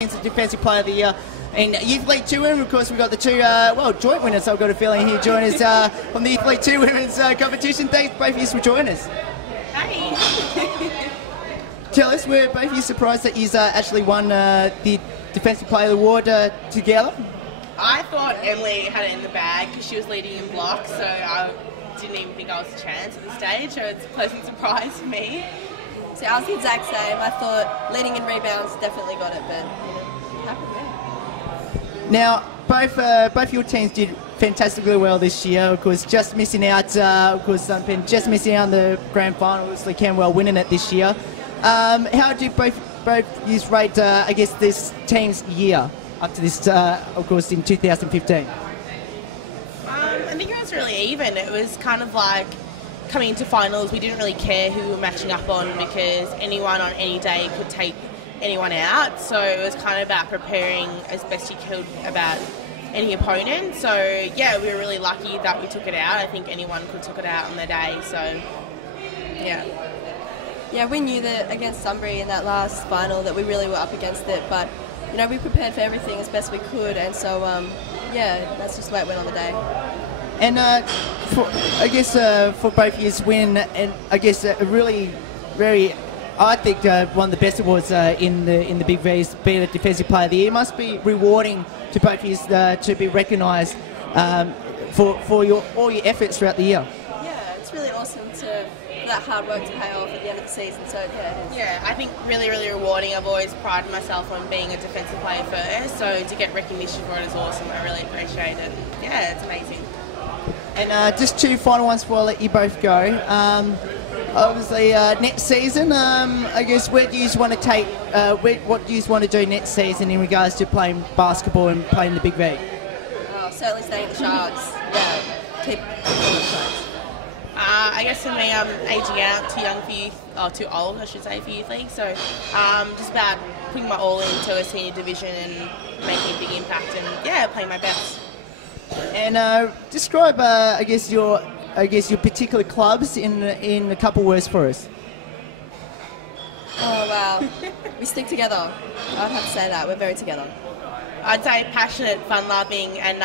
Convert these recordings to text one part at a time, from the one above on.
Defensive Player of the Year in Youth League 2 Women. Of course, we've got the two, joint winners. I've got a feeling here join us from the Youth League 2 Women's competition. Thanks both of you for joining us. Hey. Tell us, were both of you surprised that you actually won the Defensive Player of the Award together? I thought Emily had it in the bag because she was leading in blocks, so I didn't even think I was a chance at the stage, so it's a pleasant surprise for me. So I was the exact same. I thought leading in rebounds definitely got it, but happened there. Now, both your teams did fantastically well this year. Of course, just missing out. Just missing out on the grand final. Obviously, Camwell winning it this year. How did both you rate? I guess this team's year up to this, of course, in 2015. I think it was really even. It was kind of like coming into finals, we didn't really care who we were matching up on because anyone on any day could take anyone out. So it was kind of about preparing as best you could about any opponent. So yeah, we were really lucky that we took it out. I think anyone could took it out on the day. So yeah. Yeah, we knew that against Sunbury in that last final that we really were up against it, but you know, we prepared for everything as best we could, and so yeah, that's just the way it went on the day. And I guess for both of you win, and I guess a really, very, I think one of the best awards in the Big V's, being a Defensive Player of the Year, must be rewarding to both of you to be recognised for all your efforts throughout the year. Yeah, it's really awesome for that hard work to pay off at the end of the season. So yeah, it is. Yeah, I think really, really rewarding. I've always prided myself on being a defensive player first, so to get recognition for it is awesome. I really appreciate it. Yeah, it's amazing. And just two final ones before I let you both go. Obviously, next season, I guess, where do you want to take, what do you want to do next season in regards to playing basketball and playing the Big V? Oh, certainly staying at the Sharks. Yeah, keep on the Sharks. I guess for me, I'm aging out, too young for youth, or too old, I should say, for youth league. So just about putting my all into a senior division and making a big impact and, yeah, playing my best. And describe, I guess your particular clubs in a couple words for us. Oh wow, we stick together. I'd have to say that we're very together. I'd say passionate, fun-loving, and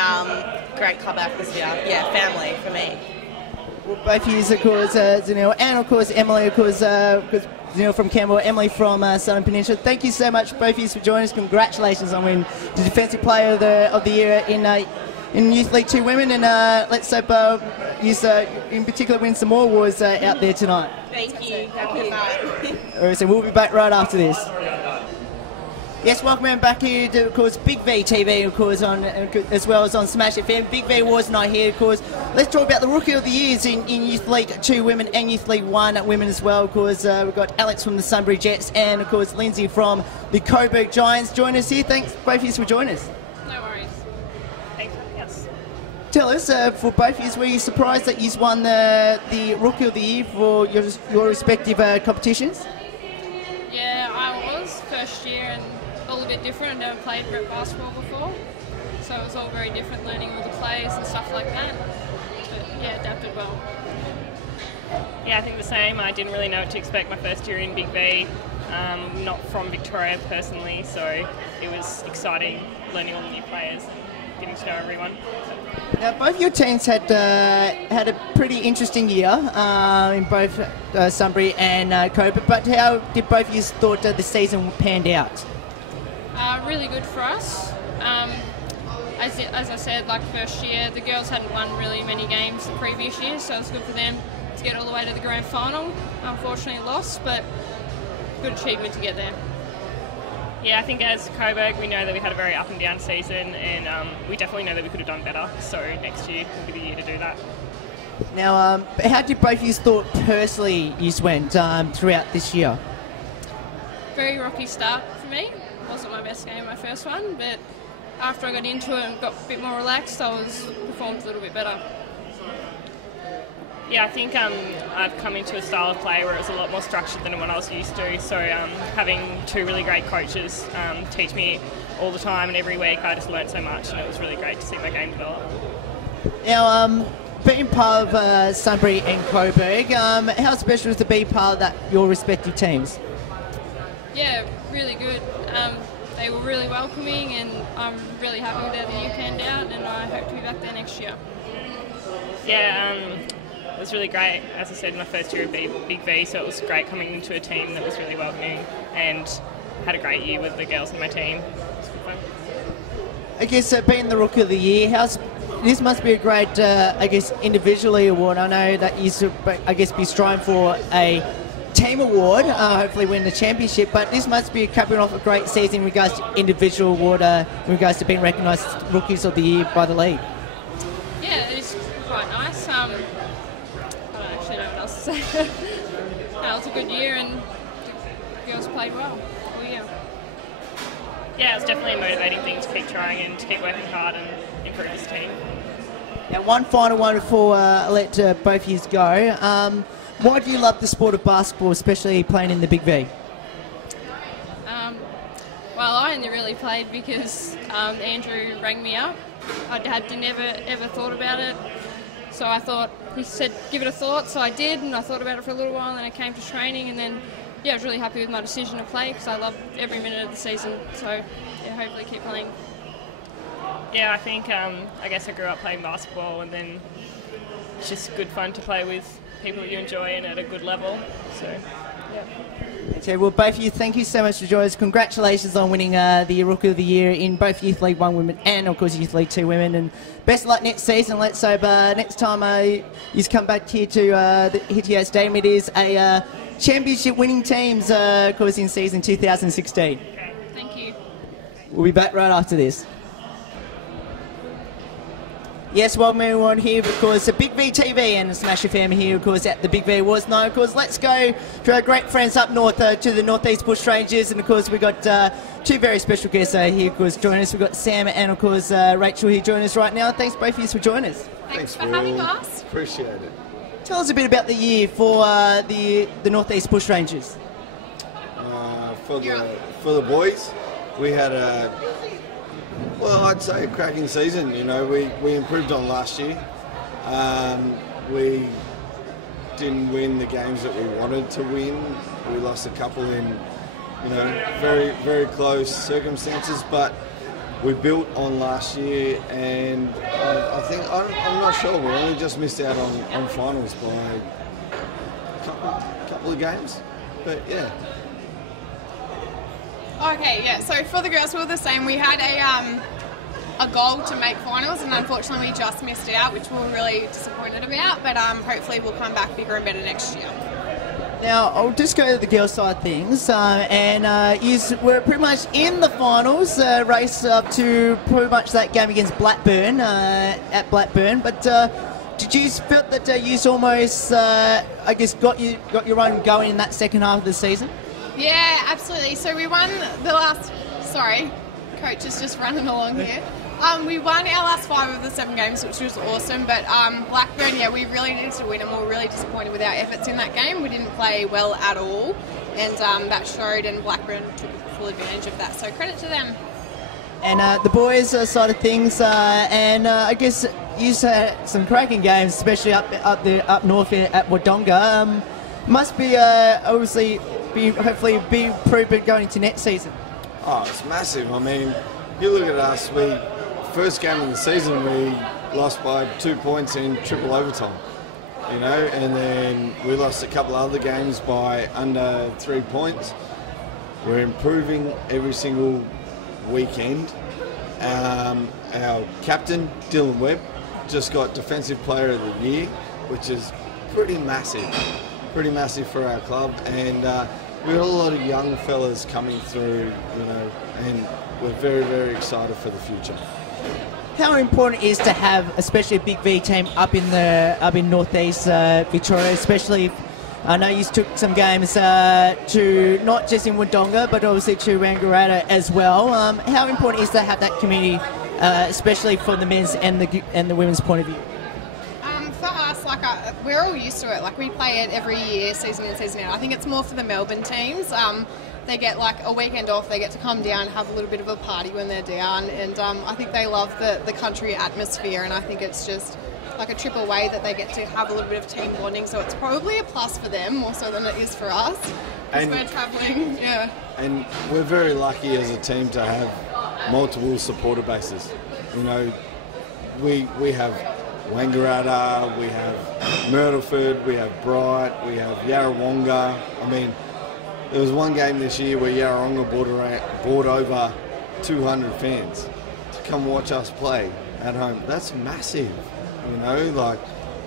great club atmosphere. Yeah, family for me. Well, both of you, of course, Zanil, and of course Emily, of course, Zanil from Campbell, Emily from Southern Peninsula. Thank you so much, both of you, for joining us. Congratulations on winning the Defensive Player of the Year in Youth League 2 Women, and let's hope you in particular win some more awards out there tonight. Thank you. Have a good night. All right, so we'll be back right after this. Yes, welcome back here to, of course, BigV TV, of course, as well as on SmashFM. BigV Awards night here, of course. Let's talk about the Rookie of the Years in Youth League 2 Women and Youth League 1 Women as well. Of course, we've got Alex from the Sunbury Jets and, of course, Lindsay from the Coburg Giants join us here. Thanks, both of you, for joining us. No worries. Thanks for having us. Tell us, for both of you, were you surprised that you won the Rookie of the Year for your respective competitions? Yeah, I was first year and all a bit different. I've never played rep basketball before, so it was all very different, learning all the plays and stuff like that. But yeah, adapted well. Yeah, I think the same. I didn't really know what to expect my first year in Big V. Not from Victoria personally, so it was exciting learning all the new players and getting to know everyone. Now, both your teams had a pretty interesting year in both Sunbury and Coburg, but how did both of you thought the season panned out? Really good for us. As I said, like first year, the girls hadn't won really many games the previous year, so it was good for them to get all the way to the grand final. Unfortunately lost, but good achievement to get there. Yeah, I think as Coburg, we know that we had a very up and down season, and we definitely know that we could have done better, so next year will be the year to do that. Now, how did both of you thought personally you went throughout this year? Very rocky start for me. Wasn't my best game, my first one, but after I got into it and got a bit more relaxed, performed a little bit better. Yeah, I think I've come into a style of play where it was a lot more structured than what I was used to, so having two really great coaches teach me all the time and every week, I just learned so much, and it was really great to see my game develop. Now, being part of Sunbury and Coburg, how special is to be part of your respective teams? Yeah, really good. they were really welcoming, and I'm really happy with everything you panned out, and I hope to be back there next year. Yeah, it was really great. As I said, my first year at BigV, so it was great coming into a team that was really welcoming, and had a great year with the girls in my team. It was good fun. I guess being the Rookie of the Year, this must be a great, I guess, individually award. I know that you should, I guess, be striving for a team award, hopefully win the championship, but this must be capping off a great season in regards to individual award, in regards to being recognised as Rookies of the Year by the league. Yeah, it is quite nice. I don't actually know what else to say. No, it was a good year, and the girls played well all year. Yeah, it's definitely a motivating thing to keep trying and to keep working hard and improve this team. Now, one final one before I let both of you go. Why do you love the sport of basketball, especially playing in the BigV? Well, I only really played because Andrew rang me up. I had never ever thought about it, so I thought, he said give it a thought, so I did, and I thought about it for a little while, and then I came to training, and then yeah, I was really happy with my decision to play because I loved every minute of the season, so yeah, hopefully keep playing. Yeah, I think I guess I grew up playing basketball, and then it's just good fun to play with people that you enjoy and at a good level. So, yeah. Okay, well, both of you, thank you so much for joining us. Congratulations on winning the Rookie of the Year in both Youth League 1 women and, of course, Youth League 2 women. And best of luck next season. Let's hope next time you come back here to the Hittier Stadium, it is a championship winning teams, of course, in season 2016. Okay, thank you. We'll be back right after this. Yes, welcome everyone here, of course, at BigV TV and SmashFM here, of course, at the BigV Awards. Now, of course, let's go to our great friends up north, to the Northeast Bush Rangers, and of course, we've got two very special guests here, of course, joining us. We've got Sam and, of course, Rachel here joining us right now. Thanks both of you for joining us. Thanks for having us. Appreciate it. Tell us a bit about the year for the Northeast Bush Rangers. For the boys, we had I'd say a cracking season. You know, we improved on last year. We didn't win the games that we wanted to win. We lost a couple in, very, very close circumstances, but we built on last year, and I think, I'm not sure, we only just missed out on finals by a couple of games, but yeah. Okay, yeah, so for the girls, we were the same. We had a goal to make finals, and unfortunately we just missed out, which we were really disappointed about, but hopefully we'll come back bigger and better next year. Now, I'll just go to the girls' side of things, and you were pretty much in the finals, race up to pretty much that game against Blackburn, at Blackburn, but did you feel that you almost, I guess, got your own going in that second half of the season? Yeah, absolutely. So we won the last... Sorry, coach is just running along here. We won our last 5 of the 7 games, which was awesome, but Blackburn, yeah, we really needed to win, and we were really disappointed with our efforts in that game. We didn't play well at all, and that showed, and Blackburn took full advantage of that, so credit to them. And the boys' side of things, and I guess you had some cracking games, especially up north at Wodonga. Must be obviously hopefully be improvement going into next season. Oh, it's massive. I mean, you look at us. First game of the season, we lost by 2 points in triple overtime. And then we lost a couple of other games by under 3 points. We're improving every single weekend. Our captain, Dillon Webb, just got Defensive Player of the Year, which is pretty massive for our club. And we've got a lot of young fellas coming through, and we're very, very excited for the future. How important is to have, especially a BigV team up in Northeast Victoria, especially, I know you took some games to not just in Wodonga, but obviously to Wangaratta as well. How important is to have that community, especially from the men's and the women's point of view? For us, we're all used to it. We play it every year, season in, season out. I think it's more for the Melbourne teams. They get a weekend off, they get to come down, have a little bit of a party when they're down, and I think they love the country atmosphere, and I think it's just like a trip away that they get to have a little bit of team bonding. So it's probably a plus for them more so than it is for us. Because we're travelling, yeah. And we're very lucky as a team to have multiple supporter bases. You know, we have Wangaratta, we have Myrtleford, we have Bright, we have Yarrawonga. I mean, there was one game this year where Yarrawonga brought over 200 fans to come watch us play at home. That's massive, you know, like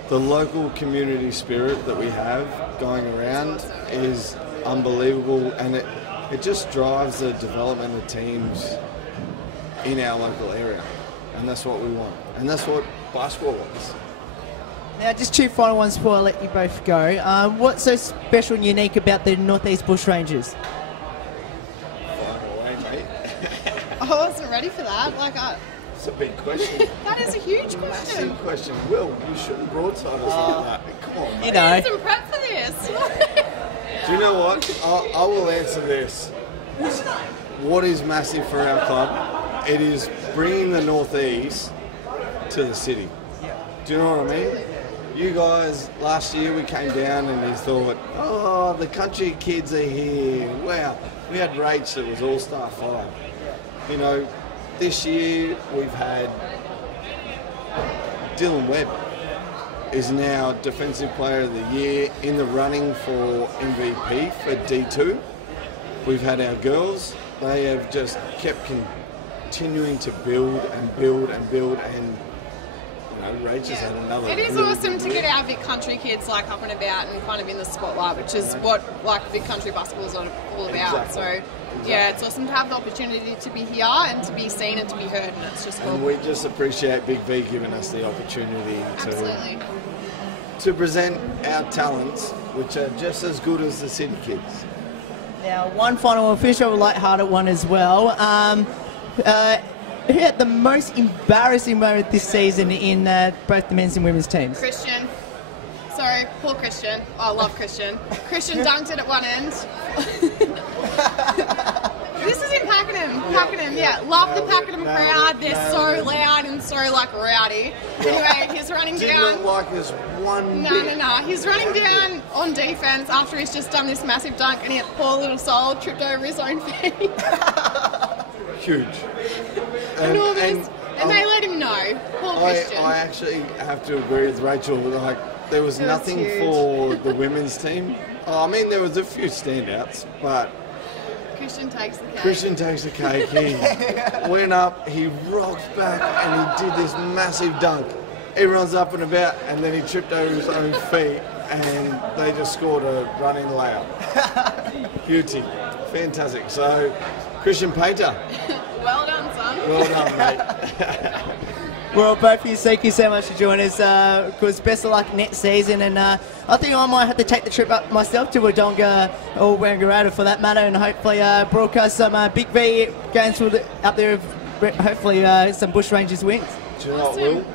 the local community spirit that we have going around is unbelievable, and it just drives the development of teams in our local area, and that's what we want, and that's what basketball wants. Now, just two final ones before I let you both go. What's so special and unique about the Northeast Bushrangers? Fire away, mate. I wasn't ready for that. It's a big question. That is a huge question. Massive question. Will, you shouldn't broadside us like that. Come on, mate. You know. I need some prep for this. Do you know what? I will answer this. What is massive for our club? It is bringing the Northeast to the city. Do you know what I mean? You guys, last year we came down and you thought, oh, the country kids are here. Wow. We had Rach that was All-Star 5. You know, this year we've had Dillon Webb is now Defensive Player of the Year in the running for MVP for D2. We've had our girls. They have just kept continuing to build and build and build, and Rach has had another. It is really awesome to good get our big country kids like up and about and kind of in the spotlight, which is what like big country basketball is all about. Exactly. So yeah, it's awesome to have the opportunity to be here and to be seen and to be heard, and it's just cool. And we just appreciate Big V giving us the opportunity Absolutely. to present our talents, which are just as good as the city kids. Now, one final one, finish off a light-hearted one as well. Who had the most embarrassing moment this season in both the men's and women's teams? Christian. Sorry, poor Christian. Oh, I love Christian. Christian dunked it at one end. This is in Pakenham. Yeah. Love the Pakenham crowd. They're so loud and so like rowdy. Anyway, he's running Did down. not like us one No. bit. He's running down on defence after he's just done this massive dunk, and he, poor little soul, tripped over his own feet. Huge. Enormous. And they let him know. Poor Christian. I actually have to agree with Rachel. Like, there was nothing huge. for the women's team. I mean, there was a few standouts, but Christian takes the cake. Christian takes the cake. He went up, he rocked back, and he did this massive dunk. Everyone's up and about, and then he tripped over his own feet, and they just scored a running layup. Beauty. Fantastic. So, Christian Pater. Well done, son. Well done, mate. Well, both of you, thank you so much for joining us. Of course, best of luck next season, and I think I might have to take the trip up myself to Wodonga or Wangaratta for that matter, and hopefully broadcast some Big V games up there, hopefully some Bushrangers wins. Do you know what, Will?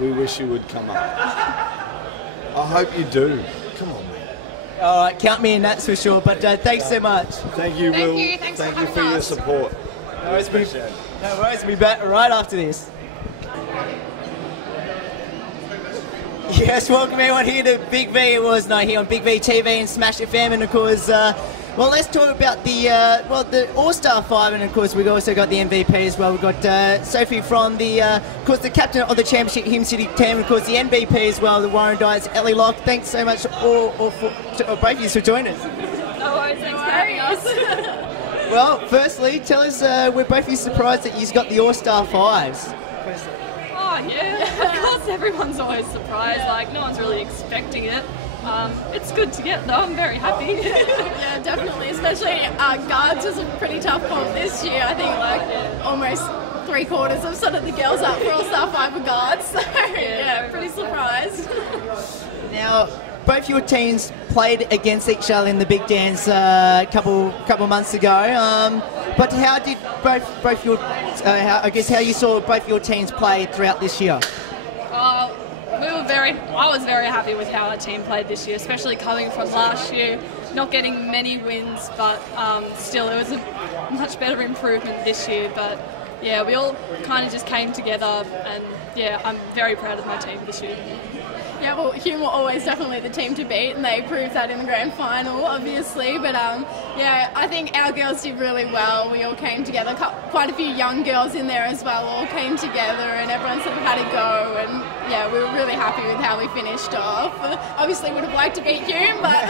We wish you would come up. I hope you do. Come on, mate. All right, count me in, that's for sure, but thanks so much. Thank you, Will. you. Thanks Thank for you for having your us. support. No worries, we'll be back right after this. Yes, welcome everyone here to Big V Awards Night here on BigV TV and SmashFM, and of course, well, let's talk about the All-Star 5, and of course we've also got the MVP as well. We've got Sophie from of course, the captain of the championship Hume City team, and of course the MVP as well, the Warrandyte, Ellie Locke. Thanks so much both of you for joining us. No worries, thanks for having us. Well, firstly, tell us, we're both of you surprised that you've got the All-Star 5s. Oh yeah, of course everyone's always surprised, like no one's really expecting it. It's good to get though, I'm very happy. Yeah, definitely. Especially guards was a pretty tough comp this year. I think like almost 3/4 of sort of the girls up for All-Star 5 were guards. So yeah, pretty surprised. Now, both your teams played against each other in the Big Dance a couple months ago. But how did both your how you saw both your teams play throughout this year? I was very happy with how our team played this year, especially coming from last year, not getting many wins, but still it was a much better improvement this year. But yeah, we all kind of just came together, and yeah, I'm very proud of my team this year. Yeah, well, Hume were always definitely the team to beat, and they proved that in the grand final, obviously. But yeah, I think our girls did really well. We all came together. Quite a few young girls in there as well all came together, and everyone sort of had a go. And yeah, we were really happy with how we finished off. Obviously, would have liked to beat Hume, but.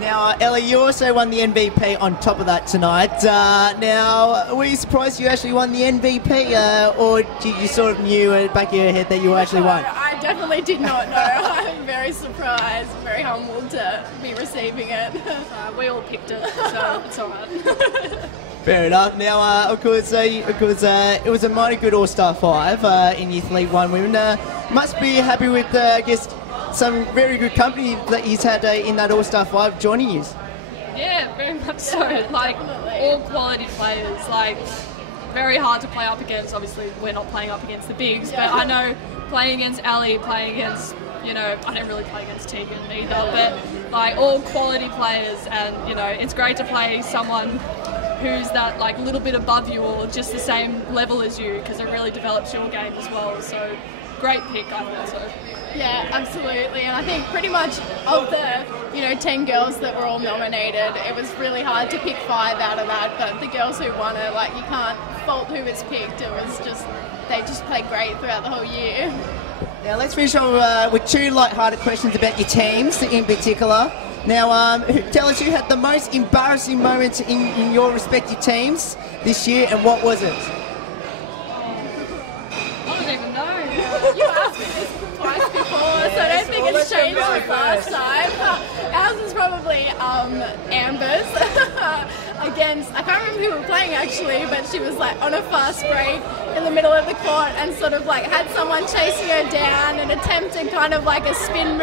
Now, Ellie, you also won the MVP on top of that tonight. Now, were you surprised you actually won the MVP, or did you sort of knew at the back of your head that you actually won? I definitely did not know. I'm very surprised, very humbled to be receiving it. We all picked it, so it's all right. Fair enough. Now, of course, it was a mighty good All-Star 5 in Youth League 1 women. Must be happy with, I guess, some very good company that he's had in that All-Star 5 joining you. Yeah, very much so. Like, all quality players. Like, very hard to play up against. Obviously, we're not playing up against the bigs, but I know playing against Ali, playing against, you know, I don't really play against Tegan either, but like all quality players, and you know, it's great to play someone who's that like little bit above you or just the same level as you, because it really develops your game as well. So great pick, I thought so. Yeah, absolutely. And I think pretty much of the, 10 girls that were all nominated, it was really hard to pick 5 out of that. But the girls who won it, like, you can't fault who was picked. It was just, they just played great throughout the whole year. Now let's finish on with 2 light-hearted questions about your teams in particular. Now, tell us who had the most embarrassing moments in your respective teams this year, and what was it? I don't even know. You asked me this twice before, so I don't think it's changed since last time. Ours is probably Amber's against, I can't remember who we were playing actually, but she was like on a fast break in the middle of the court and sort of like had someone chasing her down and attempted kind of like a spin move,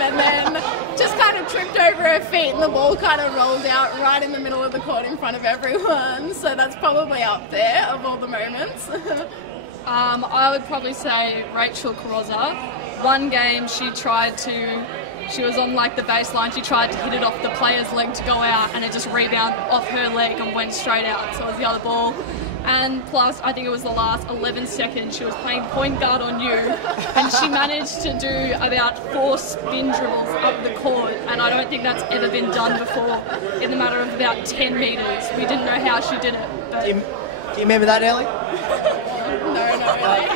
and then just kind of tripped over her feet and the ball kind of rolled out right in the middle of the court in front of everyone. So that's probably up there of all the moments. I would probably say Rachel Carrozza. One game she was on like the baseline, she tried to hit it off the player's leg to go out, and it just rebounded off her leg and went straight out, so it was the other ball. And plus, I think it was the last 11 seconds, she was playing point guard on you, and she managed to do about 4 spin dribbles up the court, and I don't think that's ever been done before in the matter of about 10 metres. We didn't know how she did it. But do you remember that, Ellie? No, not really.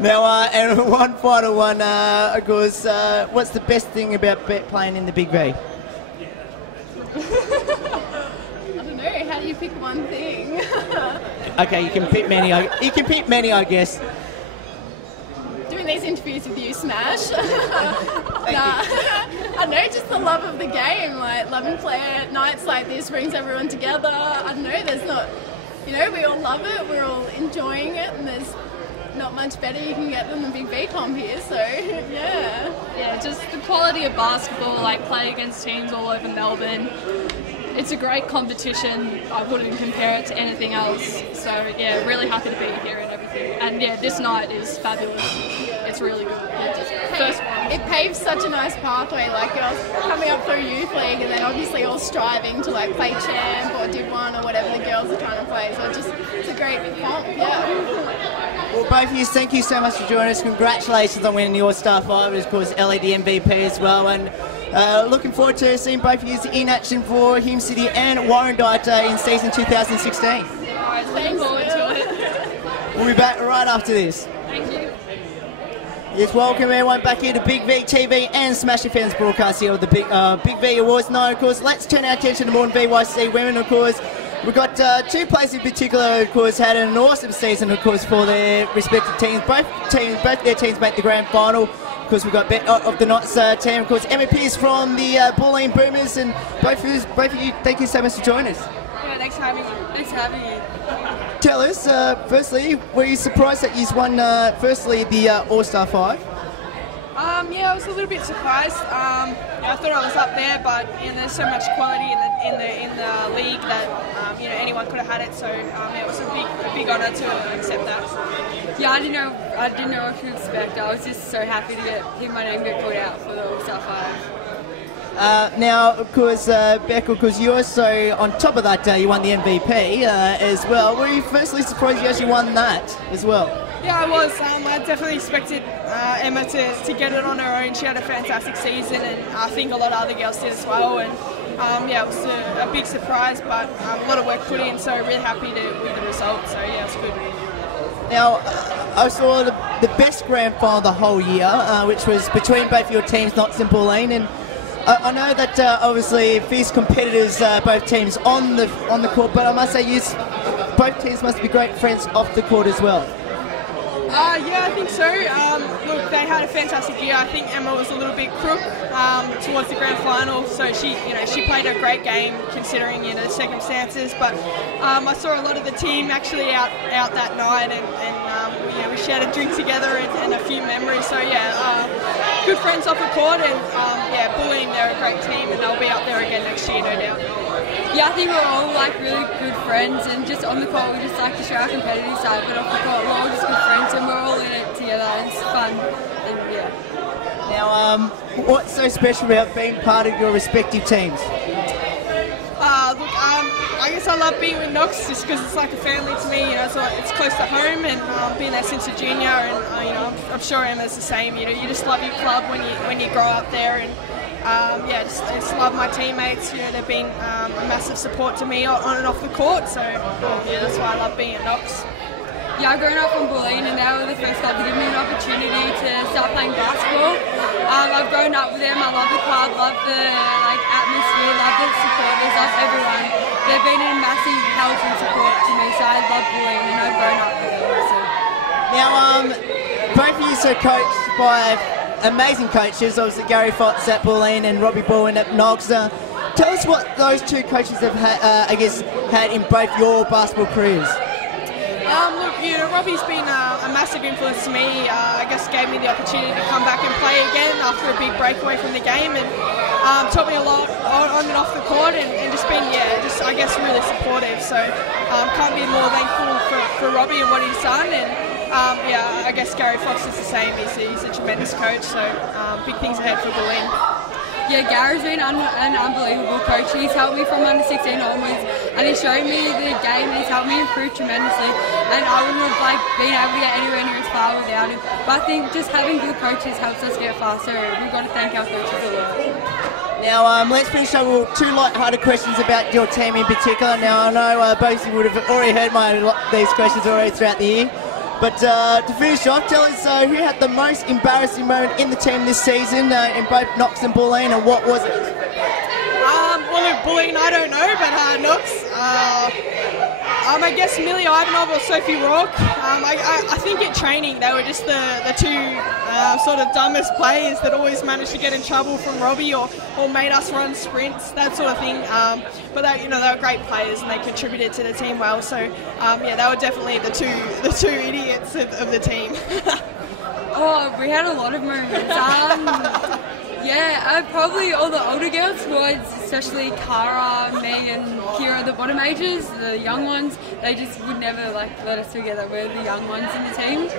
Now, and one final one, of course, what's the best thing about playing in the Big V? I don't know, how do you pick one thing? Okay, you can pick many. I guess. Doing these interviews with you, Smash. I don't know, just the love of the game, like loving playing nights like this brings everyone together. I don't know, there's not, we all love it, we're all enjoying it, and there's not much better you can get than the Big V comp here, so yeah. Yeah, just the quality of basketball, like play against teams all over Melbourne. It's a great competition. I wouldn't compare it to anything else. So yeah, really happy to be here and everything. And yeah, this night is fabulous. It's really good. First one. It paves such a nice pathway, like girls coming up through youth league and then obviously all striving to like play champ or Div 1 or whatever the girls are trying to play. So it's a great comp, yeah. Well, both of you, thank you so much for joining us. Congratulations on winning the All-Star 5, and of course Ellie the MVP as well. And looking forward to seeing both of you in action for Hume City and Warrandyte in season 2016. Alright, looking forward to it. We'll be back right after this. Thank you. Yes, welcome everyone back here to BigV TV and SmashFM's broadcast here with the BigV Awards night. Of course, let's turn our attention to more BYC women. Of course, we've got 2 players in particular, of course, had an awesome season, of course, for their respective teams. Both their teams make the grand final. Of course, we've got Bet of the Night's team, of course, MVPs from the Bulleen Boomers, and both of you, thank you so much for joining us. Yeah, thanks for having me. Tell us, firstly, were you surprised that you won, firstly, the All-Star 5? Yeah, I was a little bit surprised. I thought I was up there, but there's so much quality in the league that anyone could have had it. So it was a big honour to accept that. Yeah, I didn't know what to expect. I was just so happy to hear my name get called out for the All-Star 5. Now, of course, Beck, of course, you also, on top of that, you won the MVP as well. Were you firstly surprised you actually won that as well? Yeah, I was. I definitely expected Emma to get it on her own. She had a fantastic season, and I think a lot of other girls did as well. And yeah, it was a big surprise, but a lot of work put in, so really happy with the result. So yeah, it's good. Now, I saw the best grand final the whole year, which was between both your teams, Knox and Pauline, and I know that obviously fierce competitors, both teams on the court, but I must say, both teams must be great friends off the court as well. Yeah, I think so. Look, they had a fantastic year. I think Emma was a little bit crook towards the grand final, so she played a great game considering the circumstances. But I saw a lot of the team actually out that night, and we shared a drink together and a few memories. So yeah, good friends off the court, and yeah, bullying, they're a great team, and they'll be up there again next year, no doubt. Yeah, I think we're all like really good friends, and just on the court we just like to show our competitive side, but off the court we're all just good friends and we're all in it together and it's fun. And yeah. Now, what's so special about being part of your respective teams? Look, I guess I love being with Knox just because it's like a family to me. So it's close to home, and been there since a junior, and I'm sure Emma's the same. You just love your club when you grow up there, and yeah, just love my teammates. They've been a massive support to me on and off the court. So yeah, that's why I love being at Knox. Yeah, I've grown up from Bulleen, and they were the first club to give me an opportunity to start playing basketball. I've grown up with them. I love the club, love the atmosphere, love the supporters, love everyone. They've been a massive help and support to me, so I love Bulleen, and I've grown up with them. So. Now, both of you are coached by amazing coaches, obviously Gary Fox at Bulleen and Robbie Bowen at Knox. Tell us what those two coaches have had in both your basketball careers. Look, Robbie's been a massive influence to me. I guess gave me the opportunity to come back and play again after a big breakaway from the game, and taught me a lot on and off the court, and just been, I guess really supportive. So can't be more thankful for Robbie and what he's done, and yeah, I guess Gary Fox is the same. He's a tremendous coach, so big things ahead for Bulleen. Yeah, Gary's been an unbelievable coach. He's helped me from under 16 onwards, and he's shown me the game, and he's helped me improve tremendously, and I wouldn't have been able to get anywhere near as far without him. But I think just having good coaches helps us get faster. We've got to thank our coaches a lot. Now, let's finish up with two light-hearted questions about your team in particular. Now, I know both of you would have already heard these questions already throughout the year. But to finish off, tell us who had the most embarrassing moment in the team this season in both Knox and Bulleen, and what was it? Well, look, Bulleen, I don't know, but Knox, I guess Millie Ivanov or Sophie Rourke. I think at training they were just the two sort of dumbest players that always managed to get in trouble from Robbie or made us run sprints, that sort of thing. But they were great players and they contributed to the team well. So yeah, they were definitely the two idiots of the team. Oh, we had a lot of moments. Yeah, probably all the older girls, especially Cara, me and Kira, the bottom ages, the young ones, they just would never let us together. We're the young ones in the team.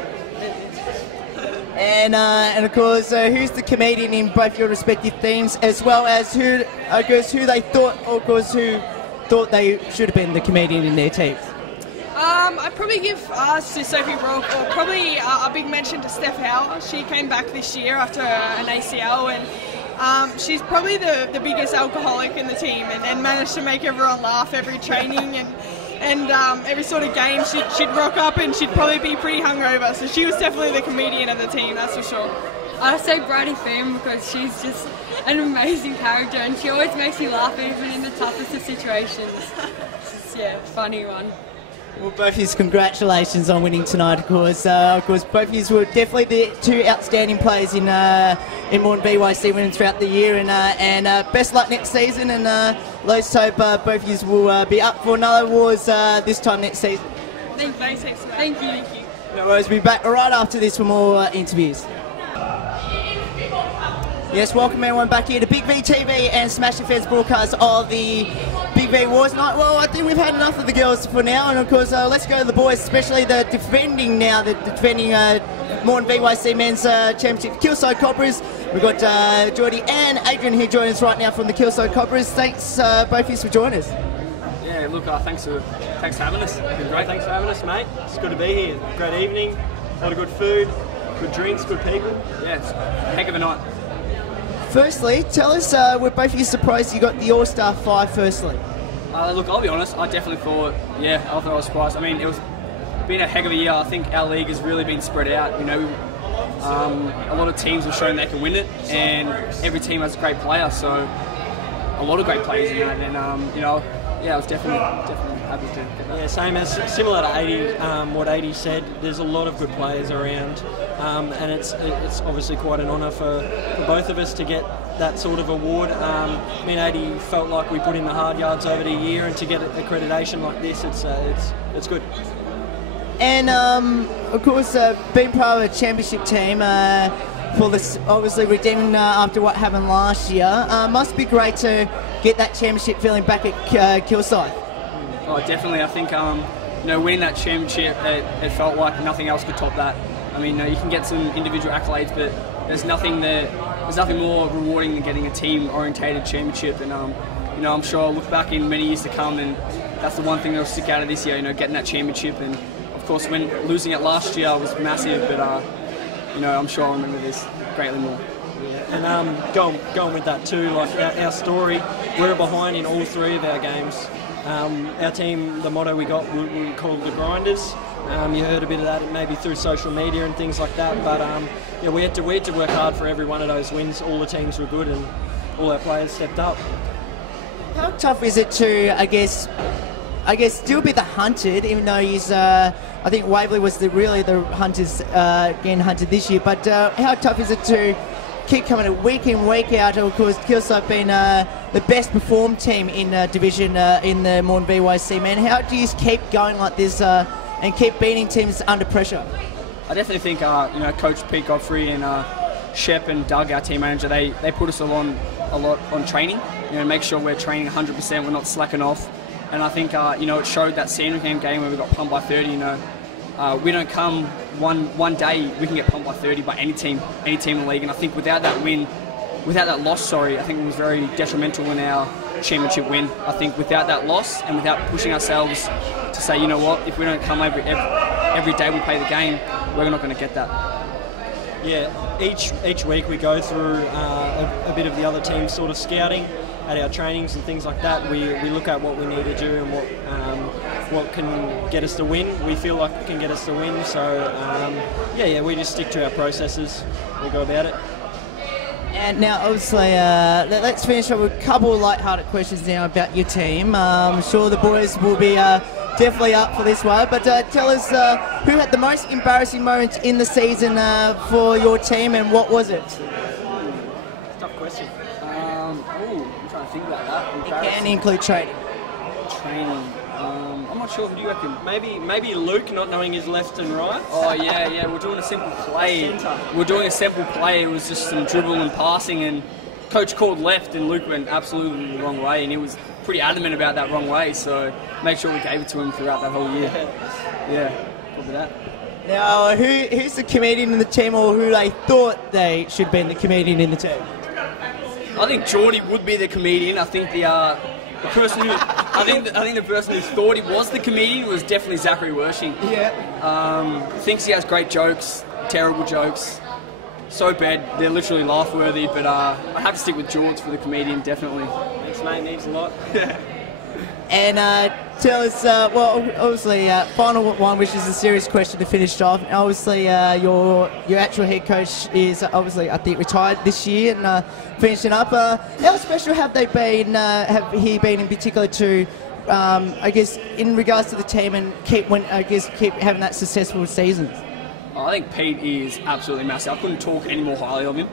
And of course, who's the comedian in both your respective teams, as well as who they thought, or of course, who thought they should have been the comedian in their teams? I'd probably give us to Sophie Rourke, or probably a big mention to Steph Howe. She came back this year after an ACL, and she's probably the biggest alcoholic in the team, and managed to make everyone laugh every training and every sort of game. She'd rock up and she'd probably be pretty hungover. So she was definitely the comedian of the team, that's for sure. I'd say Bradie Thiem because she's just an amazing character, and she always makes me laugh even in the toughest of situations. It's just, yeah, funny one. Well, both of you, congratulations on winning tonight, of course. Both of you were definitely the two outstanding players in Warren BYC women throughout the year, and best luck next season, and let's hope both of you will be up for another awards this time next season. Thank you. No worries, we'll be back right after this for more interviews. Yes, welcome everyone back here to BigV TV and SmashFM's broadcast of the BigV Awards night. Well, I think we've had enough of the girls for now, and of course let's go to the boys, especially the defending Warren BYC Men's Championship Kilside Cobras We've got Geordie and Adrian here joining us right now from the Kilside Cougars. Thanks both of you for joining us. Yeah, look, thanks for having us. It's been great. Thanks for having us, mate. It's good to be here. Great evening, a lot of good food, good drinks, good people. Yeah, it's a heck of a night. Firstly, tell us, were both of you surprised you got the All-Star 5 firstly? Look, I'll be honest, I definitely thought, I thought I was surprised. I mean, it was been a heck of a year. I think our league has really been spread out. You know, a lot of teams have shown they can win it, and every team has a great player, so a lot of great players in that, and, you know, yeah, I was definitely happy to get that. Yeah, same as similar to 80, what 80 said. There's a lot of good players around, and it's obviously quite an honour for both of us to get that sort of award. Me and 80 felt like we put in the hard yards over the year, and to get accreditation like this, it's good. And of course, being part of a championship team for this, obviously redeeming after what happened last year, must be great to get that championship feeling back at Kilside. Oh, definitely. I think you know, winning that championship, it felt like nothing else could top that. I mean, you can get some individual accolades, but there's nothing more rewarding than getting a team-orientated championship. And you know, I'm sure I'll look back in many years to come, and that's the one thing that'll stick out of this year. You know, getting that championship, and of course, when losing it last year was massive, but you know, I'm sure I'll remember this greatly more. Yeah. And going with that too, like our story, we were behind in all 3 of our games. Our team, the motto we got, we called the Grinders. You heard a bit of that maybe through social media and things like that, but yeah, we had to work hard for every one of those wins. All the teams were good, and all our players stepped up. How tough is it to, I guess, still be the hunted, even though he's, I think Waverley was really the hunters, getting hunted this year, but how tough is it to keep coming week in, week out? Of course, Kilside being the best performed team in division in the Morton BYC, man. How do you keep going like this and keep beating teams under pressure? I definitely think, you know, Coach Pete Godfrey and Shep and Doug, our team manager, they put us a lot on training. You know, make sure we're training 100%, we're not slacking off. And I think, you know, it showed that Sandringham game where we got pumped by 30, you know. We don't come one day, we can get pumped by 30 by any team in the league. And I think without that loss, I think it was very detrimental in our championship win. I think without that loss and without pushing ourselves to say, you know what, if we don't come every day we play the game, we're not going to get that. Yeah, each week we go through a bit of the other team's sort of scouting at our trainings and things like that. We look at what we need to do and what can get us to win. We feel like it can get us to win, so yeah, we just stick to our processes. We go about it. And now, obviously, let's finish up with a couple of light-hearted questions now about your team. I'm sure the boys will be definitely up for this one, but tell us who had the most embarrassing moment in the season for your team, and what was it? Tough question. I'm trying to think about that. It can include training. I'm not sure. Who do you reckon? Maybe Luke not knowing his left and right. Oh yeah. We're doing a simple play. It was just some dribble and passing, and coach called left, and Luke went absolutely the wrong way, and he was pretty adamant about that wrong way. So make sure we gave it to him throughout that whole year. Yeah, probably that. Now, who's the comedian in the team, or who they thought they should be the comedian in the team? I think Geordie would be the comedian. I think the person who the person who thought he was the comedian was definitely Zachary Wershing. Yeah. Thinks he has great jokes, terrible jokes, so bad they're literally laugh-worthy. But I have to stick with George for the comedian, definitely. Thanks, mate. Needs a lot. And tell us, well, obviously, final one, which is a serious question to finish off. Obviously, your actual head coach is obviously, I think, retired this year and finishing up. How special have they been? Have he been in particular to, I guess, in regards to the team and keep having that successful season? I think Pete is absolutely massive. I couldn't talk any more highly of him.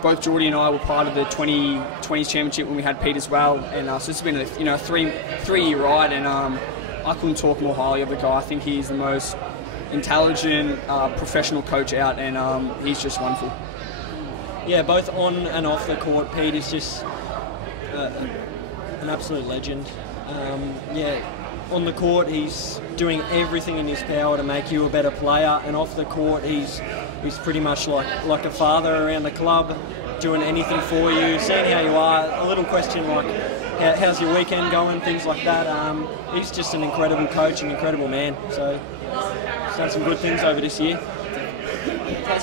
Both Geordie and I were part of the 2020s championship when we had Pete as well, and so it's been a three-year ride, and I couldn't talk more highly of the guy. I think he's the most intelligent, professional coach out, and he's just wonderful. Yeah, both on and off the court, Pete is just an absolute legend. Yeah, on the court, he's doing everything in his power to make you a better player, and off the court, he's pretty much like a father around the club, doing anything for you, seeing how you are. A little question like, how's your weekend going, things like that. He's just an incredible coach, an incredible man. So he's done some good things over this year.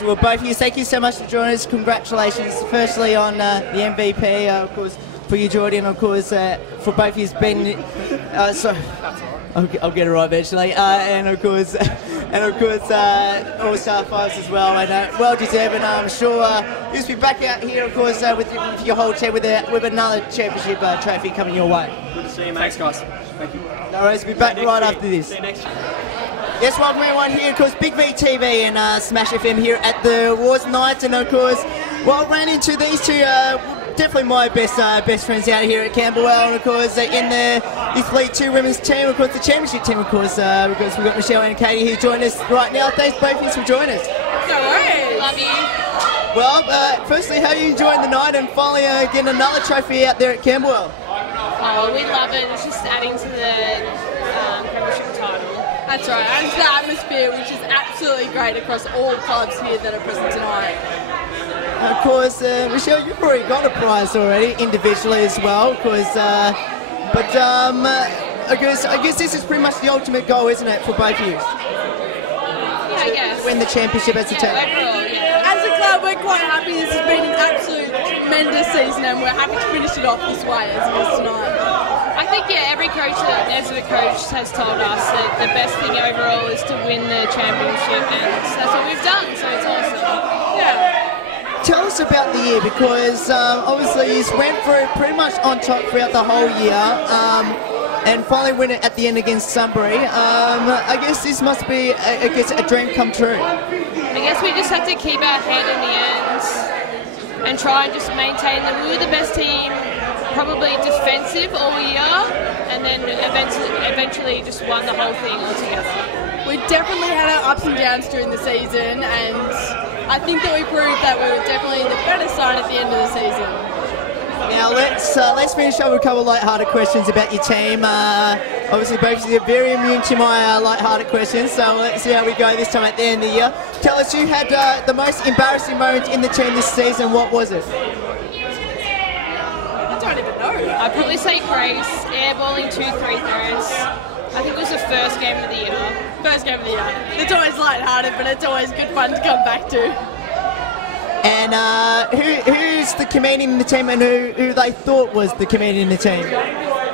Well, both of you, thank you so much for joining us. Congratulations, firstly on the MVP, of course, for you, Jordan, of course, for both of you. Ben, I'll get it right eventually, and of course, All-Star Fives as well. And well deserved, and I'm sure you'll be back out here, of course, with your whole team with another championship trophy coming your way. Good to see you, mate. Thanks, guys. Thank you. No worries, we'll be back right after this. See you next year. Yes, welcome everyone here, of course, BigV TV and SmashFM here at the Warrandyte, and of course, well, ran into these two, definitely my best friends out here at Camberwell, and of course, in the Fleet 2 women's team, of course, the championship team, of course, because we've got Michelle and Katie who join us right now. Thanks both of you for joining us. No worries. Love you. Well, firstly, how are you enjoying the night and finally getting another trophy out there at Camberwell? Oh, we love it. It's just adding to the premiership title. That's right, and the atmosphere, which is absolutely great across all clubs here that are present tonight. Of course, Michelle, you've already got a prize already, individually as well, because, I guess this is pretty much the ultimate goal, isn't it, for both of you? Yeah, I guess. Win the championship as a team. Overall, yeah. As a club, we're quite happy. This has been an absolute tremendous season, and we're happy to finish it off this way as it is tonight. I think, yeah, every coach as a coach has told us that the best thing overall is to win the championship, and that's what we've done, so it's awesome. Yeah. Tell us about the year, because obviously you went for it pretty much on top throughout the whole year, and finally win it at the end against Sunbury. I guess this must be, a dream come true. I guess we just have to keep our head in the end and try and just maintain that we were the best team, probably defensive all year, and then eventually just won the whole thing altogether. We definitely had our ups and downs during the season, and I think that we proved that we were definitely the better side at the end of the season. Now let's finish up with a couple of light-hearted questions about your team. Obviously both of you are very immune to my light-hearted questions, so let's see how we go this time at the end of the year. Tell us, who had the most embarrassing moment in the team this season? What was it? I don't even know. I'd probably say Grace, airballing 2 3 throws. I think it was the first game of the year. First game of the year. It's always light-hearted, but it's always good fun to come back to. And who's the comedian in the team, and who they thought was the comedian in the team?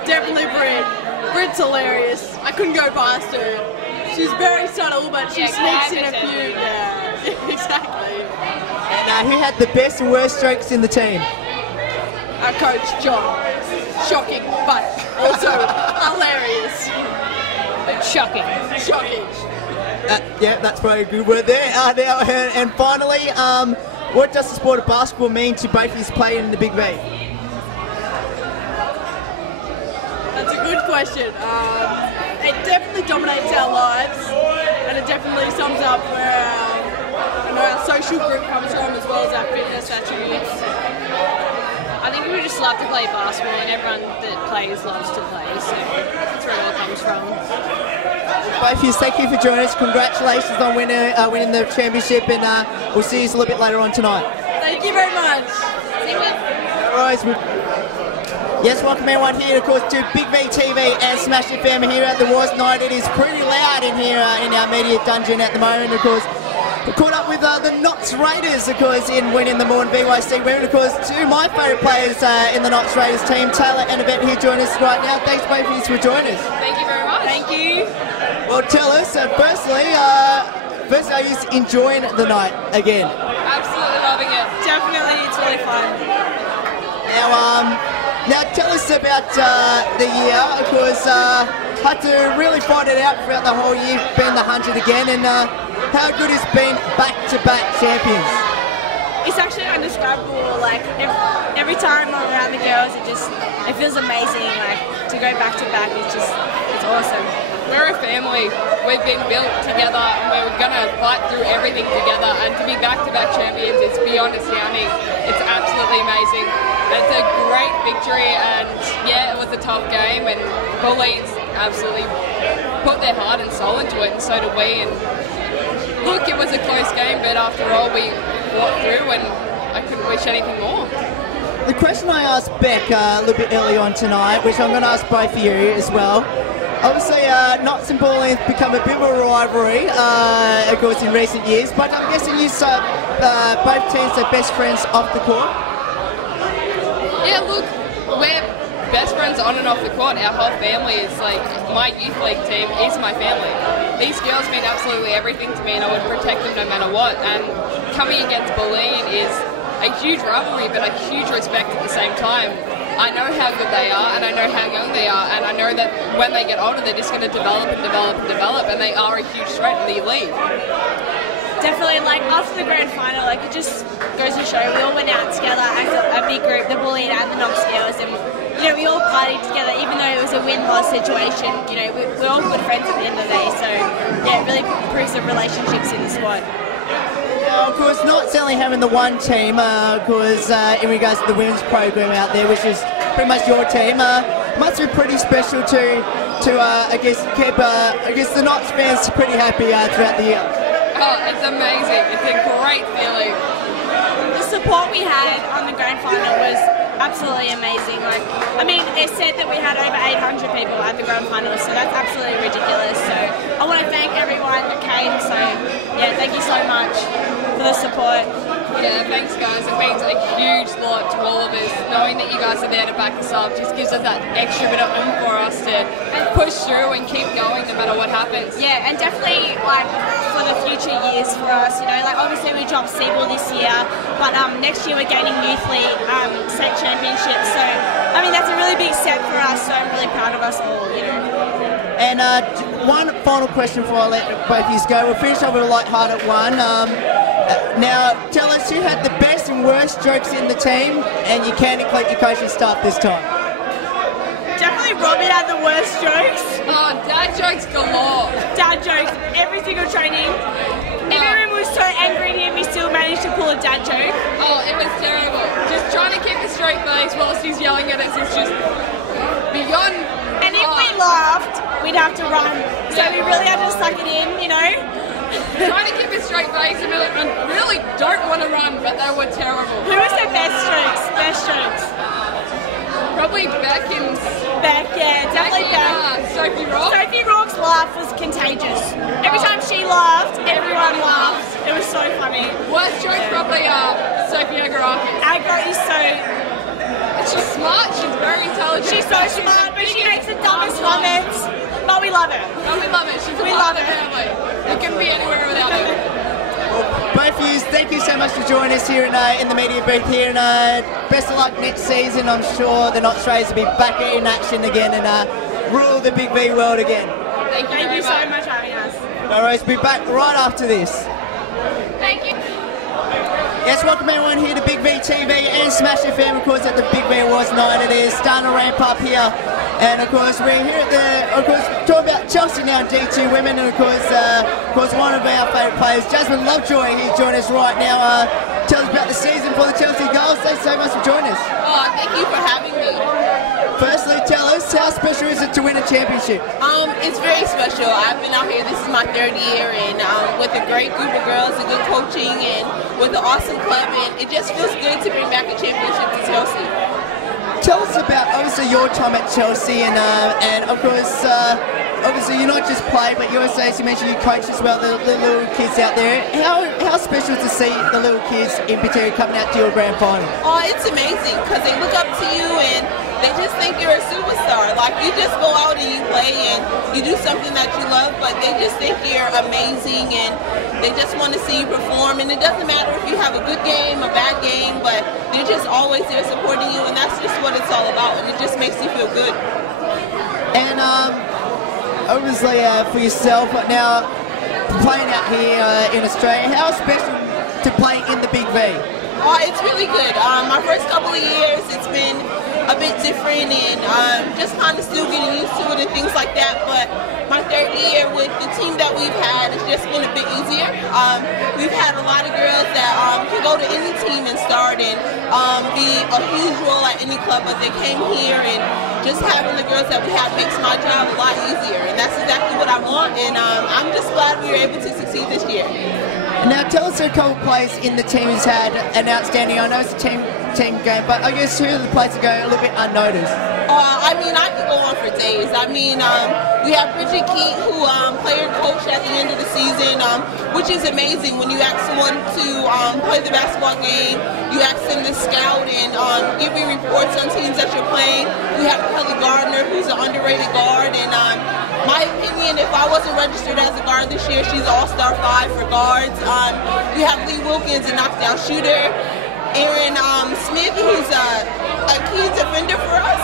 Definitely Brit. Brit's hilarious. I couldn't go past her. She's very subtle, but she sneaks in a few. Yeah, exactly. And who had the best and worst strokes in the team? Our coach, John. Shocking, but also hilarious. Shocking. Shocking. Yeah, that's probably a good word there. And finally, what does the sport of basketball mean to both of you playing in the Big V? That's a good question. It definitely dominates our lives, and it definitely sums up where our social group comes from, as well as our fitness attributes. I think we just love to play basketball, and everyone that plays loves to play, so that's where it all comes from. Both of you, thank you for joining us. Congratulations on winning the championship, and we'll see you a little bit later on tonight. Thank you very much. Alright, yes, welcome everyone here, of course, to BigV TV and SmashFM here at the Warrandyte. It is pretty loud in here in our media dungeon at the moment, of course. We caught up with the Knox Raiders, of course, in winning the Morn BYC women. Of course, two of my favourite players in the Knox Raiders team, Taylor and Yvette, here join us right now. Thanks both of you for joining us. Thank you very much. Thank you. Well, tell us, firstly, are you enjoying the night again? Absolutely loving it. Definitely, it's really fun. Now tell us about the year. Of course, had to really fight it out throughout the whole year, being the 100 again, and how good it's been back-to-back champions. It's actually indescribable. Like every time I'm around the girls, it feels amazing. Like to go back-to-back, it's awesome. We're a family. We've been built together, and we're gonna fight through everything together. And to be back-to-back champions, it's beyond astounding. It's absolutely amazing. It's a great victory, and yeah, it was a tough game, and Colleen's absolutely put their heart and soul into it, and so did we. And look, it was a close game, but after all, we fought through, and I couldn't wish anything more. The question I asked Beck a little bit early on tonight, which I'm going to ask both of you as well. Obviously, Notts and Bulleen have become a bit of a rivalry, of course, in recent years, but I'm guessing you both teams are best friends off the court? Yeah, look, we're best friends on and off the court. Our whole family is like, my youth league team is my family. These girls mean absolutely everything to me, and I would protect them no matter what. And coming against Bulleen is a huge rivalry, but a huge respect at the same time. I know how good they are, and I know how young they are, and I know that when they get older, they're just going to develop and develop and develop, and they are a huge threat in the league. Definitely, like after the grand final, like it just goes to show we all went out together as a big group, the Bulleen and the Knox girls, and you know we all partied together, even though it was a win-loss situation. You know we're all good friends at the end of the day, so yeah, it really proves the relationships in the squad. Of course, not certainly having the one team, because in regards to the women's program out there, which is pretty much your team, must be pretty special to I guess keep the Notts fans pretty happy throughout the year. Oh, it's amazing. It's a great feeling. The support we had on the grand final was absolutely amazing. Like, I mean, it said that we had over 800 people at the grand final, so that's absolutely ridiculous. So I want to thank everyone that came. So yeah, thank you so much for the support. Yeah, thanks guys. It means a huge lot to all of us. Knowing that you guys are there to back us up just gives us that extra bit of oomph for us to push through and keep going no matter what happens. Yeah, and definitely like for the future years for us, you know, like obviously we dropped Seabull this year, but next year we're gaining Youth League state championships. So I mean that's a really big step for us. So I'm really proud of us all, you know. And one final question before I let both of you go. We'll finish off with a light-hearted one. Now, tell us who had the best and worst jokes in the team, and you can include your coaching staff this time. Definitely Robbie had the worst jokes. Oh, dad jokes galore. Dad jokes every single training. Everyone was so angry at him, he still managed to pull a dad joke. Oh, it was terrible. Just trying to keep a straight face whilst he's yelling at us is just beyond. And if we laughed, we'd have to run. So we really had to suck it in, you know. Trying to keep a straight face and really don't want to run, but they were terrible. Who was their best jokes? Best jokes? Probably Beck and... Beck, yeah, definitely Beck. Sophie Rourke. Sophie Rourke's laugh was contagious. Every time she laughed, everyone laughed. It was so funny. Worst joke probably Sophie Agorakis. Agro is so... She's smart, she's very intelligent. She's so smart, but she makes the dumbest comments. But we love her. But we love her. She's a part of the family. We couldn't be anywhere without her. Well, both of you, thank you so much for joining us here in the media booth here, and best of luck next season. I'm sure the Notts Rays will be back in action again and rule the Big V world again. Thank you so much for having us. No worries, we'll be back right after this. Thank you. Yes, welcome everyone here to BigV TV and SmashFM, of course, at the BigV Awards night. It is starting to ramp up here. And of course, we're here at talking about Chelsea now, D2 women, and of course, one of our favourite players, Jasmine Lovejoy, here joining us right now. Tell us about the season for the Chelsea girls. Thanks so much for joining us. Oh, thank you for having me. Firstly, tell us, how special is it to win a championship? It's very special. I've been out here, this is my third year, and with a great group of girls and good coaching and with an awesome club, and it just feels good to bring back a championship to Chelsea. Tell us about, obviously, your time at Chelsea, and of course, obviously you not just play, but you also, as you mentioned, you coach as well, the little kids out there. How special to see the little kids in particular coming out to your grand final? Oh, it's amazing, because they look up to you and they just think you're a superstar. Like, you just go out and you play and you do something that you love, but they just think you're amazing and they just want to see you perform. And it doesn't matter if you have a good game, a bad game, but they're just always there supporting you, and that's just what it's all about, and it just makes you feel good. And obviously for yourself, now playing out here in Australia, how special to play in the Big V? Oh, it's really good. My first couple of years, it's been a bit different and just kind of still getting used to it and things like that. But my third year with the team that we've had, it's just been a bit easier. We've had a lot of girls that can go to any team and start and be a huge role at any club, but they came here and just having the girls that we have makes my job a lot easier, and that's exactly what I want, and I'm just glad we were able to succeed this year. Now tell us a couple of players in the team who's had an outstanding, I know it's a team game, but I guess who are the players that go a little bit unnoticed? I mean, I could go on for days. I mean, we have Bridget Keat, who player coach at the end of the season, which is amazing. When you ask someone to play the basketball game, you ask them to scout and give you reports on teams that you're playing. We have Kelly Gardner, who's an underrated guard, and my opinion, if I wasn't registered as a guard this year, she's All-Star 5 for guards. We have Lee Wilkins, a knockdown shooter. Erin Smith, who's a key defender for us.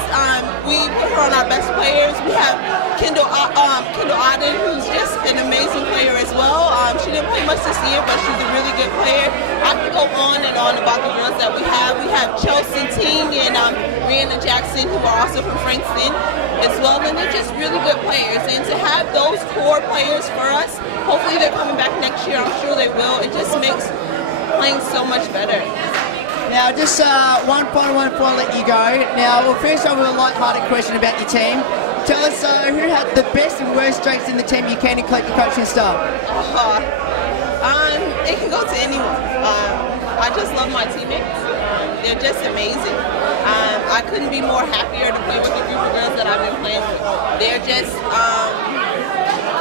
We put her on our best players. We have Kendall Auden, who's just an amazing player as well. She didn't play much this year, but she's a really good player. I could go on and on about the girls that we have. We have Chelsea Ting and Rihanna Jackson, who are also from Frankston as well, and they're just really good players. And to have those core players for us, hopefully they're coming back next year. I'm sure they will. It just makes playing so much better. Now, just one final one before I let you go. Now, we'll finish off with a light-hearted question about your team. Tell us who had the best and worst strengths in the team you can include your coaching staff. It can go to anyone. I just love my teammates. They're just amazing. I couldn't be more happier to play with the group of girls that I've been playing with. They're just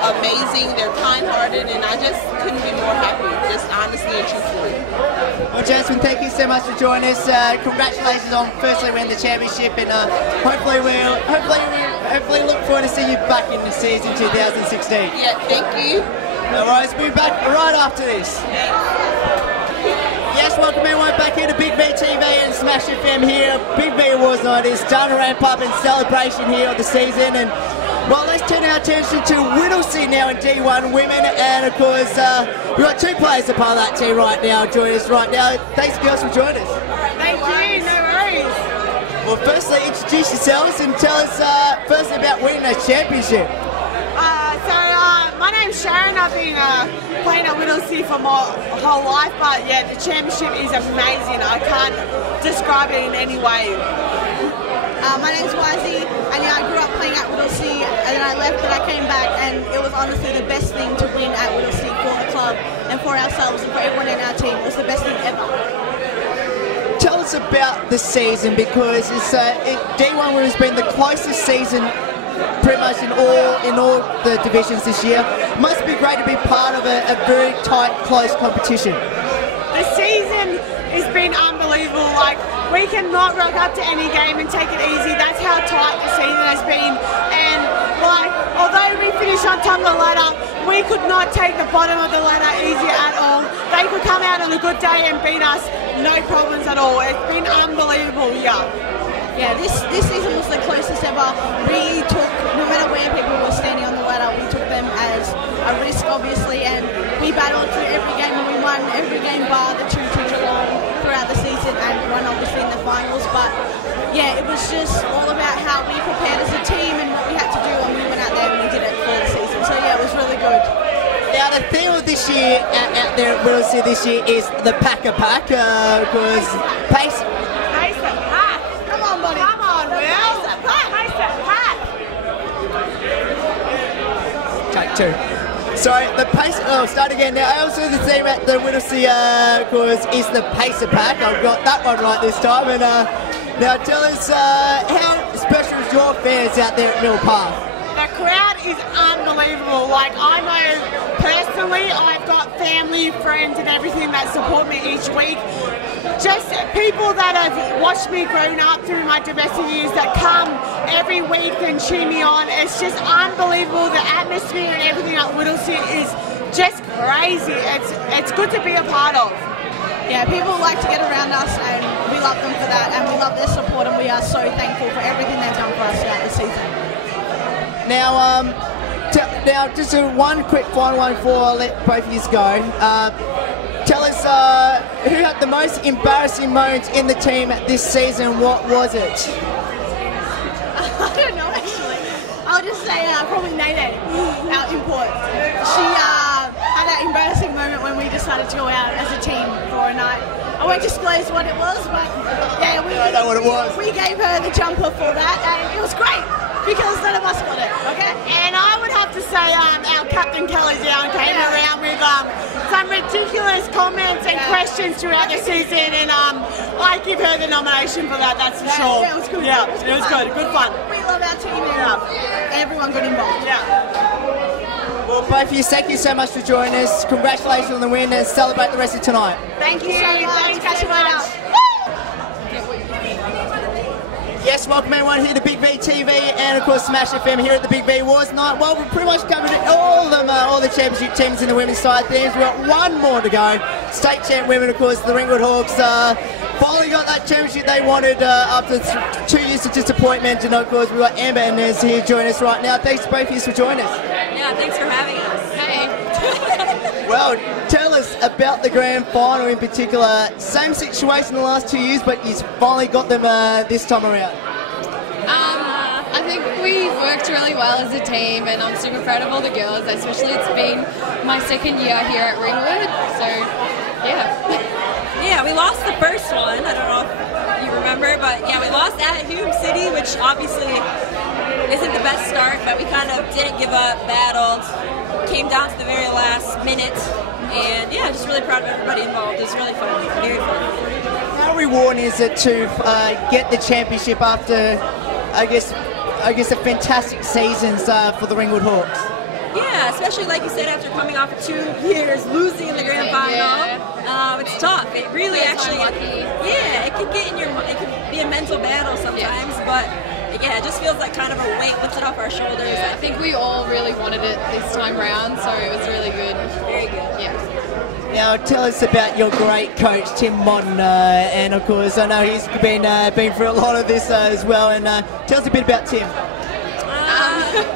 amazing, they're kind-hearted, and I just couldn't be more happy, just honestly and truthfully. Well, Jasmine, thank you so much for joining us. Congratulations on firstly winning the championship, and hopefully look forward to seeing you back in the season 2016. Yeah, thank you. No worries, we'll be back right after this. Yes, welcome everyone back here to BigV TV and SmashFM here. BigV Awards Night is done, ramp up in celebration here of the season, and well, let's turn our attention to Whittlesea now in D1 Women, and of course we've got two players a part of that team right now joining us right now. Thanks girls for joining us. Thank you, no worries. Well, firstly introduce yourselves and tell us firstly about winning a championship. My name's Sharon. I've been playing at Whittlesea for my whole life, but yeah, the championship is amazing. I can't describe it in any way. My name's Wazzy, and yeah, I grew up playing at Whittlesea, and then I left and I came back, and it was honestly the best thing to win at Whittlesea for the club and for ourselves and for everyone in our team. It was the best thing ever. Tell us about the season, because it's D1 has been the closest season pretty much in all the divisions this year. It must be great to be part of a very tight, close competition. The season has been unbelievable. Like, we cannot rock up to any game and take it easy. That's how tight the season has been. And like, although we finished on top of the ladder, we could not take the bottom of the ladder easy at all. They could come out on a good day and beat us, no problems at all. It's been unbelievable, yeah. Yeah, this season was the closest ever. We took, no matter where people were standing on the ladder, we took them as a risk, obviously, and we battled through every game, and we won every game bar the 2-2 Geelong throughout the season, and won obviously in the finals. But yeah, it was just all about how we prepared as a team and what we had to do, and we went out there and we did it for the season. So yeah, it was really good. Now the theme of this year out there at Whittlesea this year is the Packer Pack, because pace. Come on, Will. Take two. Sorry, the pace. Oh, start again now. I also the theme at the Whittlesea course is the Pacer Pack. I've got that one right this time. And now tell us how special is your fans out there at Mill Park? The crowd is unbelievable. Like, I know personally, I've got family, friends, and everything that support me each week. Just people that have watched me growing up through my domestic years that come every week and cheer me on. It's just unbelievable. The atmosphere and everything at Whittlesea is just crazy. It's good to be a part of. Yeah, people like to get around us, and we love them for that, and we love their support, and we are so thankful for everything they've done for us throughout the season. Now, now just one quick final one before I let both of you go. Tell us who had the most embarrassing moments in the team this season. What was it? I don't know, actually. I'll just say probably Tate, our won't disclose what it was, but yeah, I know what it was. We gave her the jumper for that, and it was great because none of us got it. Okay. And I would have to say our captain Kelly's down came around with some ridiculous comments and questions throughout the season, and I give her the nomination for that. That's for sure. Yeah, it was good. Yeah, it was good. Good fun. We love our team, and everyone got involved. Yeah. Well, both of you, thank you so much for joining us. Congratulations on the win and celebrate the rest of tonight. Thank you so much. Catch you later. Yes, welcome everyone here to BigV TV and of course SmashFM here at the BigV Awards night. Well, we've pretty much covered all of them, all the championship teams in the women's side teams. We've got one more to go. State champ women, of course, the Ringwood Hawks finally got that championship they wanted after 2 years of disappointment. And of course, we've got Amber and Nez here joining us right now. Thanks both of you for joining us. Yeah, thanks for having us. Hey. Well, tell us about the grand final in particular. Same situation the last 2 years, but you've finally got them this time around. I think we worked really well as a team, and I'm super proud of all the girls, especially it's been my second year here at Ringwood, so yeah. Yeah, we lost the first one, I don't know if you remember, but yeah, we lost at Hume City, which obviously isn't the best start, but we kind of didn't give up, battled, came down to the very last minute, and yeah, just really proud of everybody involved. It was really fun, very fun. How rewarding is it to get the championship after, I guess a fantastic seasons for the Ringwood Hawks? Yeah, especially like you said, after coming off of 2 years, losing in the grand final, it's tough. It really actually, it can get in it can be a mental battle sometimes, but yeah, it just feels like kind of a weight lifted off our shoulders. Yeah, I think we all really wanted it this time round, so it was really good. Very good. Yeah. Now, tell us about your great coach, Tim Modern, and of course, I know he's been through a lot of this as well. And tell us a bit about Tim.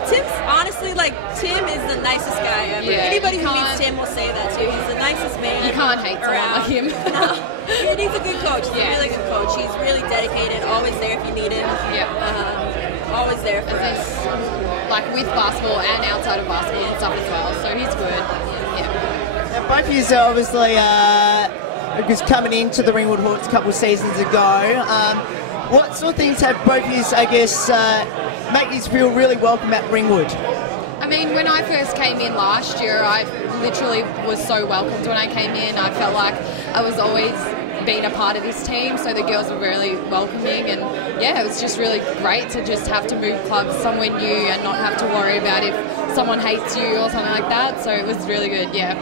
Tim's honestly, Tim is the nicest guy ever. Yeah, anybody who meets Tim will say that too. He's the nicest man. You can't hate someone like him. No, he's a good coach. He's a really good coach. He's really dedicated. Always there if you need him. Yeah. Always there for us. Like with basketball and outside of basketball and stuff as well. So he's good. Yeah. Now, both of you are obviously because coming into the Ringwood Hawks a couple of seasons ago. What sort of things have both of you, I guess, make you feel really welcome at Ringwood? I mean, when I first came in last year, I literally was so welcomed when I came in. I felt like I was always being a part of this team, so the girls were really welcoming, and yeah, it was just really great to just have to move clubs somewhere new and not have to worry about if someone hates you or something like that, so it was really good, yeah.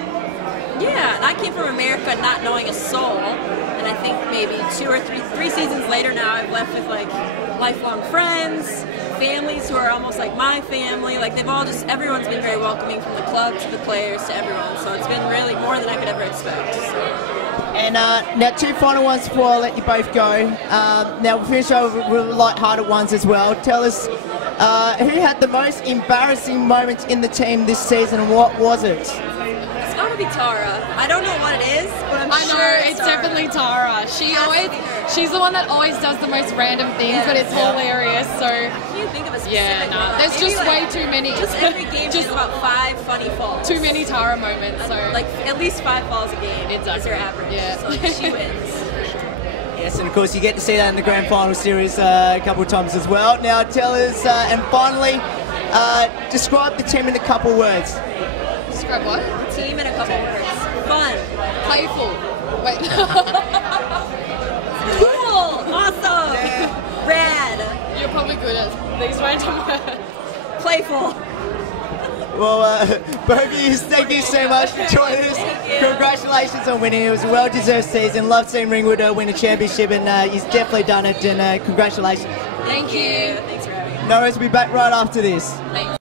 Yeah, and I came from America not knowing a soul, and I think maybe 2 or 3 seasons later now I've left with lifelong friends, families who are almost like my family. Everyone's been very welcoming, from the club to the players to everyone, so it's been really more than I could ever expect. So. And now 2 final ones before I let you both go. Now we'll finish over with light-hearted ones as well. Tell us who had the most embarrassing moments in the team this season, and what was it? It's got to be Tara. I don't know what it is, but I'm sure it's definitely Tara. She's the one that always does the most random things, but it's hilarious. So I can't think of a specific one. There's just way too many. Just every game just about 5 funny falls. Too many Tara moments. So at least 5 falls a game. Is her average. Yeah. So she wins. Yes, and of course you get to see that in the grand final series a couple of times as well. Now tell us, and finally, describe the team in a couple of words. Describe what? The team in a couple of words. Fun. Playful. Wait. Cool. Awesome. Yeah. Rad. You're probably good at these random words. Playful. Well, both of you, thank you so much for joining us. Congratulations on winning. It was a well-deserved season. Love seeing Ringwood win a championship, and he's definitely done it, and congratulations. Thank you. Thanks for having me. No worries, we'll be back right after this. Thanks.